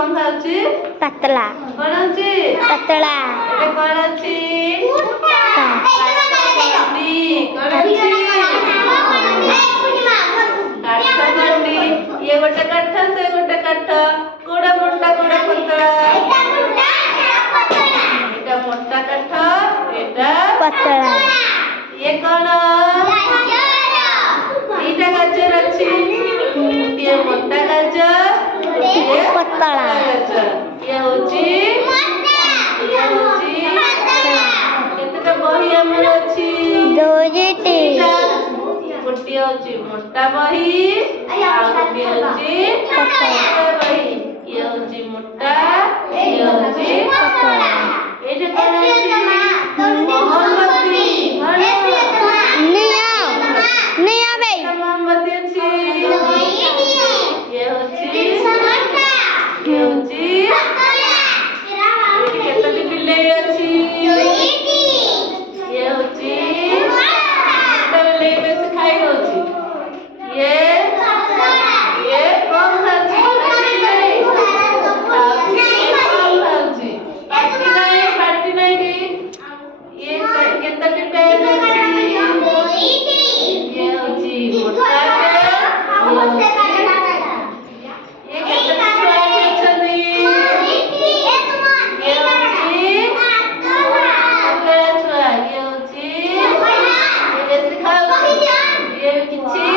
कम खाउची पतला कोन होची पतला एटा कोन होची मोटा काठगंडी कोन होची काठगंडी ये गोटे काठ से गोटे काठ कोडा मोटा कोडा पतला एटा मोटा काठ एटा पतला ये कोन एटा गाजर अछि ये मोटा गाजर ये पतला गाजर ये होची केतेटा बही हमर अछि दोजेटी गोटी होची मोटा बही आ गोटी होची पतला बही ये होची मोटा ये होची पतला एटा कोन अछि मोमबत्ती निया बे मोमबत्ती अछि ये होची केतटी बिलेई अछि ये होची बिलेई बेसी खाई होची ये कम खाउची खाउची पार्टी नहीं की ये केतटी पेन अछि ये होची मोटा पेन ये केतटी छुआ अछंती ये होची पतला छुआ ये होची ये बेसी खाउची ये किछि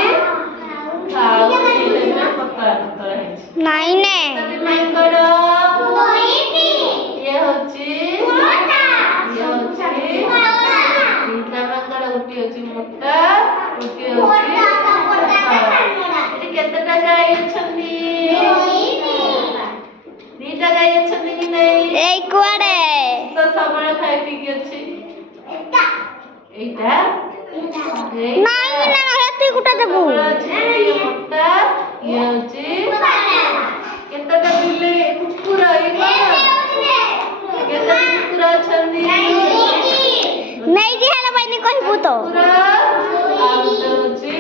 खाउची ले पतला पतला है नहीं ने तभी माइंड करो ये होची तीनटा मांकड़ उठी होची मोटा उठी होची एटी केतेटा गाय अछंती दीटा गाय अछंती कि नहीं ए कुआडे तो सबळे खाई पी के अछि एटा नहीं ना हेती गुटा देबू ये मोटा ये होची केतेटा बिल्ली कुकुर ए केतेटा कुकुर अछंती नहीं जी हेला बहिनी कहबू तो कुकुर आ होची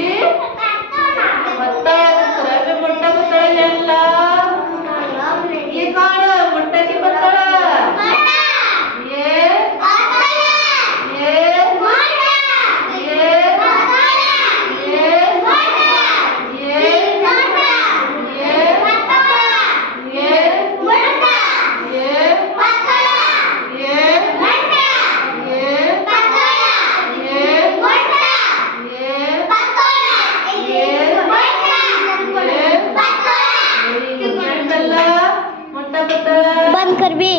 पतला कुकुर ए मोटा पतला जानला ये कौन मोटा की पतला ये बंद कर भी